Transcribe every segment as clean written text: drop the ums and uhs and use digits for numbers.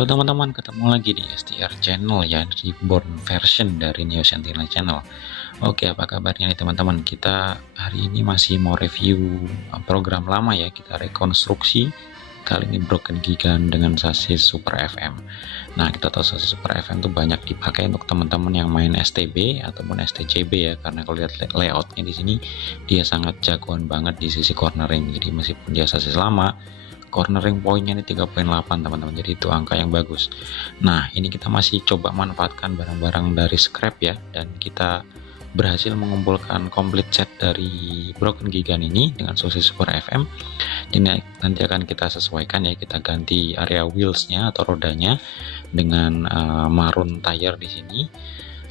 Halo teman-teman, ketemu lagi di STR Channel ya, reborn version dari Neo Sentinel Channel. Oke, apa kabarnya nih teman-teman? Kita hari ini masih mau review program lama ya, kita rekonstruksi. Kali ini Broken Gigan dengan sasis Super FM. Nah, kita tahu sasis Super FM itu banyak dipakai untuk teman-teman yang main STB ataupun STCB ya, karena kalau lihat layoutnya di sini dia sangat jagoan banget di sisi cornering. Jadi meskipun dia sasis lama, cornering pointnya ini 3.8 teman-teman, jadi itu angka yang bagus. Nah, ini kita masih coba manfaatkan barang-barang dari scrap ya, dan kita berhasil mengumpulkan complete set dari Broken Gigan ini dengan sosis Super FM. Ini nanti akan kita sesuaikan ya, kita ganti area wheelsnya atau rodanya dengan marun tire di sini.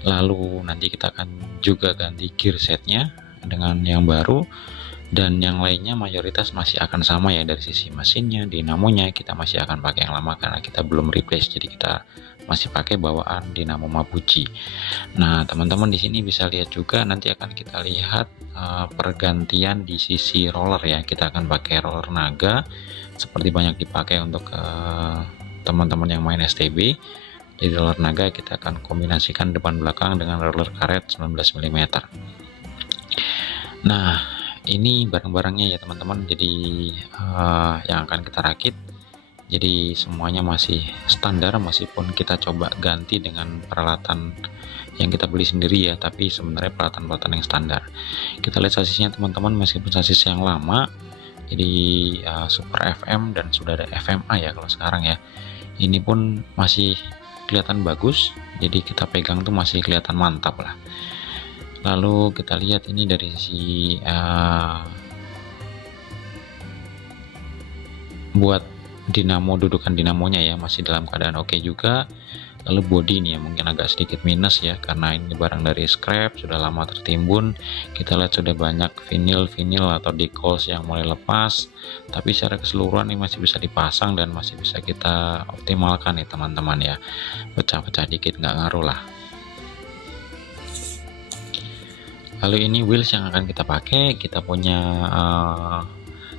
Lalu nanti kita akan juga ganti gear setnya dengan yang baru, dan yang lainnya mayoritas masih akan sama ya, dari sisi mesinnya, dinamonya kita masih akan pakai yang lama karena kita belum replace, jadi kita masih pakai bawaan dinamo Mabuchi. Nah teman-teman di sini bisa lihat juga, nanti akan kita lihat pergantian di sisi roller ya, kita akan pakai roller naga seperti banyak dipakai untuk teman-teman yang main STB. Jadi roller naga kita akan kombinasikan depan belakang dengan roller karet 19 mm. Nah ini barang-barangnya ya teman-teman, jadi yang akan kita rakit. Jadi semuanya masih standar, meskipun kita coba ganti dengan peralatan yang kita beli sendiri ya, tapi sebenarnya peralatan-peralatan yang standar. Kita lihat sasisnya teman-teman, meskipun sasis yang lama, jadi Super FM dan sudah ada FMA ya kalau sekarang ya, ini pun masih kelihatan bagus, jadi kita pegang tuh masih kelihatan mantap lah. Lalu kita lihat ini dari sisi buat dinamo, dudukan dinamonya ya masih dalam keadaan oke juga. Lalu body nih ya mungkin agak sedikit minus ya, karena ini barang dari scrap, sudah lama tertimbun. Kita lihat sudah banyak vinil atau decals yang mulai lepas, tapi secara keseluruhan ini masih bisa dipasang dan masih bisa kita optimalkan nih teman-teman ya. Pecah-pecah dikit nggak ngaruh lah. Lalu ini wheels yang akan kita pakai, kita punya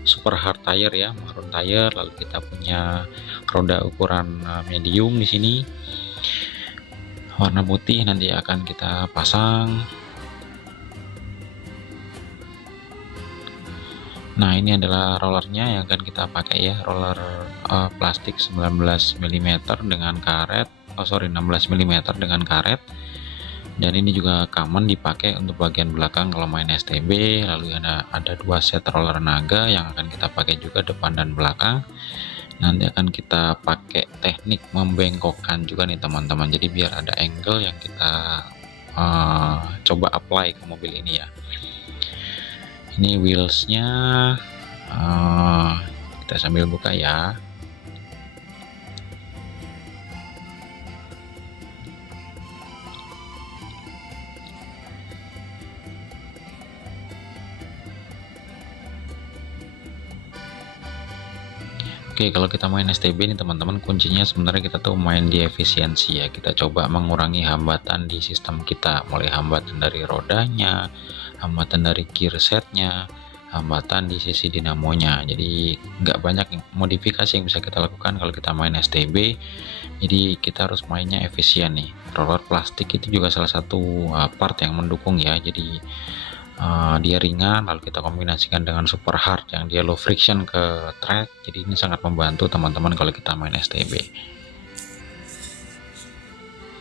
super hard tire ya, marun tire. Lalu kita punya roda ukuran medium di sini, warna putih, nanti akan kita pasang. Nah ini adalah rollernya yang akan kita pakai ya, roller plastik 19 mm dengan karet, 16 mm dengan karet. Dan ini juga common dipakai untuk bagian belakang kalau main STB. Lalu ada dua set roller naga yang akan kita pakai juga depan dan belakang. Nanti akan kita pakai teknik membengkokkan juga nih teman-teman, jadi biar ada angle yang kita coba apply ke mobil ini ya. Ini wheelsnya kita sambil buka ya. Oke, kalau kita main STB ini teman-teman, kuncinya sebenarnya kita tuh main di efisiensi ya. Kita coba mengurangi hambatan di sistem kita, mulai hambatan dari rodanya, hambatan dari gear setnya, hambatan di sisi dinamonya. Jadi nggak banyak modifikasi yang bisa kita lakukan kalau kita main STB. Jadi kita harus mainnya efisien nih. Roller plastik itu juga salah satu part yang mendukung ya. Jadi dia ringan, lalu kita kombinasikan dengan super hard yang dia low friction ke track, jadi ini sangat membantu teman-teman kalau kita main STB.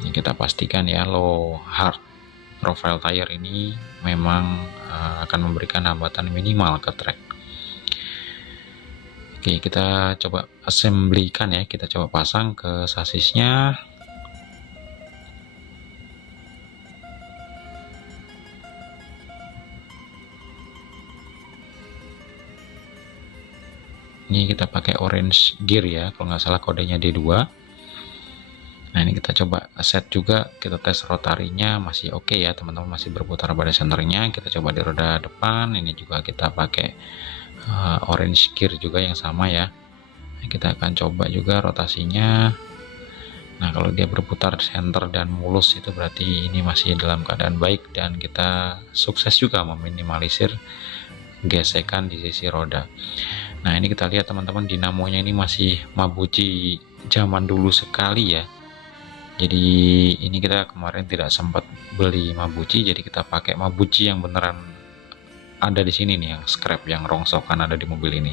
Ini kita pastikan ya, low hard profile tire ini memang akan memberikan hambatan minimal ke track. Oke, kita coba assemblykan ya, kita coba pasang ke sasisnya. Ini kita pakai orange gear ya, kalau nggak salah kodenya D2. Nah ini kita coba set juga, kita tes rotarinya masih oke ya teman-teman, masih berputar pada senternya. Kita coba di roda depan, ini juga kita pakai orange gear juga yang sama ya. Nah, kita akan coba juga rotasinya. Nah kalau dia berputar center dan mulus itu berarti ini masih dalam keadaan baik, dan kita sukses juga meminimalisir gesekan di sisi roda. Nah, ini kita lihat teman-teman, dinamonya ini masih Mabuchi zaman dulu sekali ya. Jadi ini kita kemarin tidak sempat beli Mabuchi, jadi kita pakai Mabuchi yang beneran ada di sini nih, yang scrap, yang rongsokan ada di mobil ini.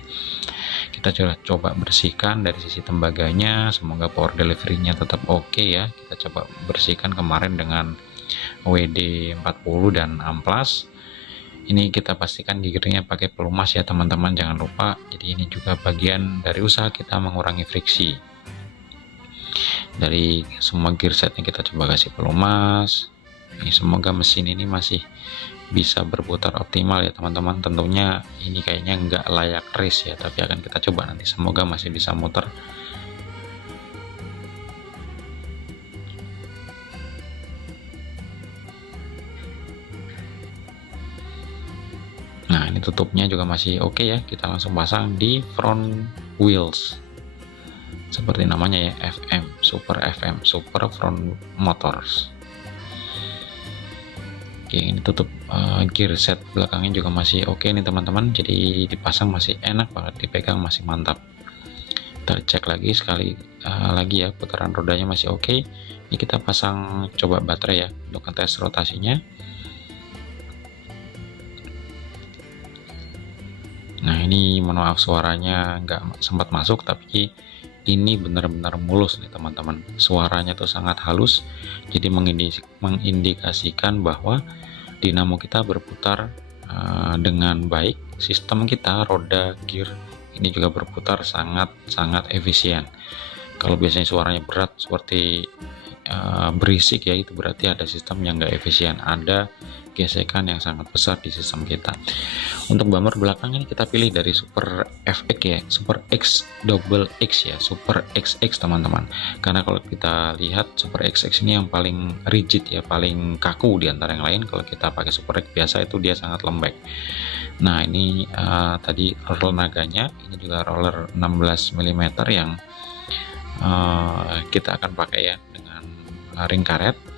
Kita coba bersihkan dari sisi tembaganya, semoga power delivery-nya tetap oke ya. Kita coba bersihkan kemarin dengan WD 40 dan amplas. Ini kita pastikan gearnya pakai pelumas ya teman-teman, jangan lupa. Jadi ini juga bagian dari usaha kita mengurangi friksi. Dari semua gear setnya kita coba kasih pelumas. Ini semoga mesin ini masih bisa berputar optimal ya teman-teman. Tentunya ini kayaknya nggak layak race ya, tapi akan kita coba nanti, semoga masih bisa muter. Nah, ini tutupnya juga masih oke ya. Kita langsung pasang di front wheels seperti namanya ya, FM Super Front Motors. Oke, ini tutup gear set belakangnya juga masih oke nih teman-teman, jadi dipasang masih enak banget, dipegang masih mantap. Kita cek lagi sekali lagi ya, putaran rodanya masih oke. Ini kita pasang coba baterai ya untuk ngetes rotasinya. Nah, ini mohon maaf suaranya nggak sempat masuk, tapi ini benar-benar mulus nih teman-teman. Suaranya tuh sangat halus, jadi mengindikasikan bahwa dinamo kita berputar dengan baik. Sistem kita, roda, gear ini juga berputar sangat efisien. Kalau biasanya suaranya berat seperti berisik ya, itu berarti ada sistem yang nggak efisien, ada gesekan yang sangat besar di sistem kita. Untuk bumper belakang ini kita pilih dari Super FX ya, Super X double X ya, Super XX teman-teman. Karena kalau kita lihat Super XX ini yang paling rigid ya, paling kaku di antara yang lain. Kalau kita pakai Super X biasa itu dia sangat lembek. Nah, ini tadi roller naganya, ini juga roller 16 mm yang kita akan pakai ya dengan ring karet.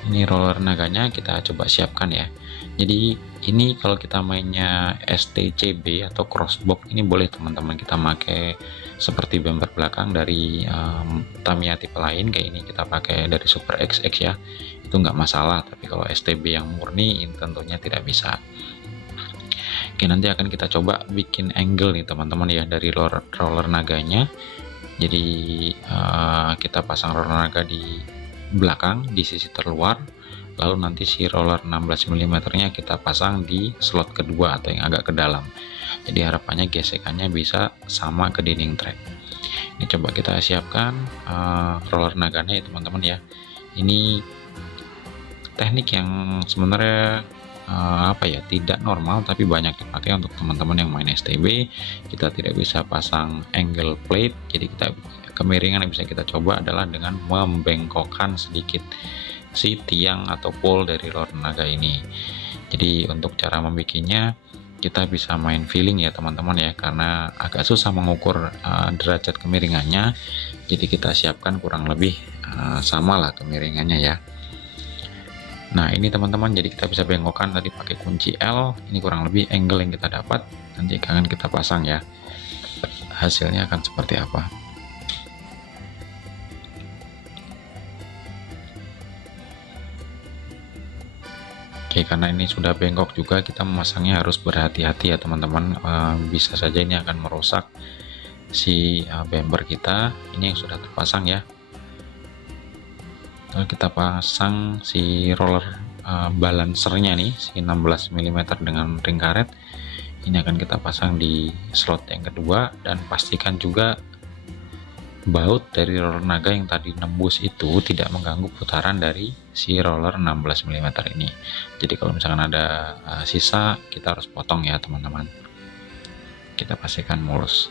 Ini roller naganya kita coba siapkan ya. Jadi ini kalau kita mainnya STCB atau crossbox ini boleh teman-teman kita pakai seperti bumper belakang dari Tamiya tipe lain kayak ini, kita pakai dari Super XX ya, itu nggak masalah. Tapi kalau STB yang murni ini tentunya tidak bisa. Oke, nanti akan kita coba bikin angle nih teman-teman ya dari roller naganya. Jadi kita pasang roller naga di belakang di sisi terluar, lalu nanti si roller 16 mm nya kita pasang di slot kedua atau yang agak ke dalam. Jadi harapannya gesekannya bisa sama ke dinding trek. Ini coba kita siapkan roller naganya ya teman-teman ya. Ini teknik yang sebenarnya apa ya, tidak normal tapi banyak dipakai untuk teman-teman yang main STB. Kita tidak bisa pasang angle plate, jadi kita kemiringan yang bisa kita coba adalah dengan membengkokkan sedikit si tiang atau pole dari roller naga ini. Jadi untuk cara membikinnya kita bisa main feeling ya teman-teman ya, karena agak susah mengukur derajat kemiringannya. Jadi kita siapkan kurang lebih sama lah kemiringannya ya. Nah, ini teman-teman, jadi kita bisa bengkokkan tadi pakai kunci L. Ini kurang lebih angle yang kita dapat, nanti akan kita pasang ya. Hasilnya akan seperti apa. Oke, karena ini sudah bengkok juga, kita memasangnya harus berhati-hati ya teman-teman. Bisa saja ini akan merusak si bumper kita. Ini yang sudah terpasang ya. Lalu kita pasang si roller balancernya nih, si 16 mm dengan ring karet. Ini akan kita pasang di slot yang kedua, dan pastikan juga baut dari roller naga yang tadi nembus itu tidak mengganggu putaran dari si roller 16 mm ini. Jadi kalau misalkan ada sisa, kita harus potong ya teman-teman. Kita pastikan mulus.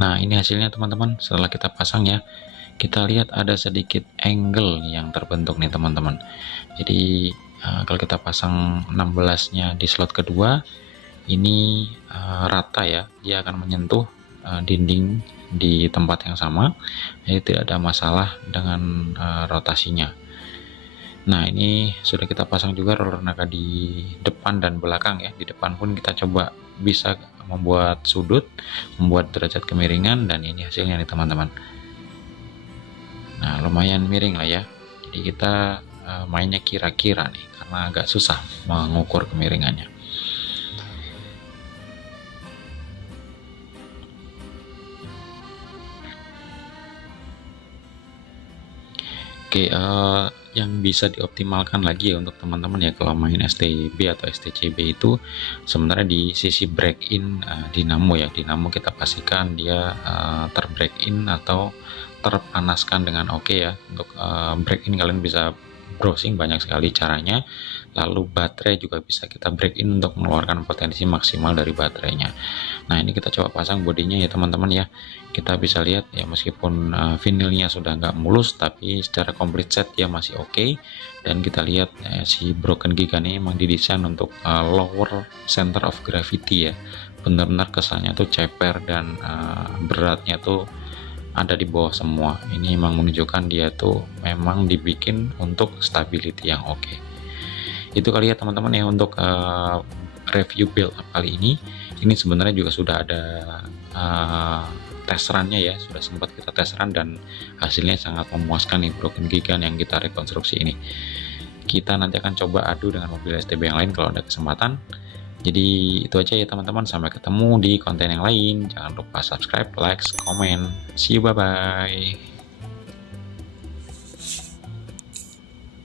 Nah, ini hasilnya teman-teman setelah kita pasang ya. Kita lihat ada sedikit angle yang terbentuk nih teman-teman. Jadi kalau kita pasang 16 nya di slot kedua, ini rata ya, dia akan menyentuh dinding di tempat yang sama, jadi tidak ada masalah dengan rotasinya. Nah, ini sudah kita pasang juga roller naga di depan dan belakang ya. Di depan pun kita coba bisa membuat sudut, membuat derajat kemiringan, dan ini hasilnya nih teman-teman. Nah, lumayan miring lah ya. Jadi kita mainnya kira-kira nih, karena agak susah mengukur kemiringannya. Oke, yang bisa dioptimalkan lagi ya untuk teman-teman ya kalau main STB atau STCB itu sebenarnya di sisi break in dinamo ya. Dinamo kita pastikan dia terbreak in atau terpanaskan dengan oke ya. Untuk break in kalian bisa browsing banyak sekali caranya. Lalu baterai juga bisa kita break in untuk mengeluarkan potensi maksimal dari baterainya. Nah, ini kita coba pasang bodinya ya teman-teman ya. Kita bisa lihat ya, meskipun vinilnya sudah nggak mulus, tapi secara complete set dia masih oke. Dan kita lihat si Broken Giga ini memang didesain untuk lower center of gravity ya, benar-benar kesannya tuh ceper dan beratnya tuh ada di bawah semua. Ini memang menunjukkan dia tuh memang dibikin untuk stability yang oke. Itu kali ya teman-teman ya untuk review build kali ini. Ini sebenarnya juga sudah ada test run-nya ya, sudah sempat kita test run dan hasilnya sangat memuaskan nih Broken Giga yang kita rekonstruksi ini. Kita nanti akan coba adu dengan mobil STB yang lain kalau ada kesempatan. Jadi itu aja ya teman-teman, sampai ketemu di konten yang lain. Jangan lupa subscribe, like, comment. See you, bye bye.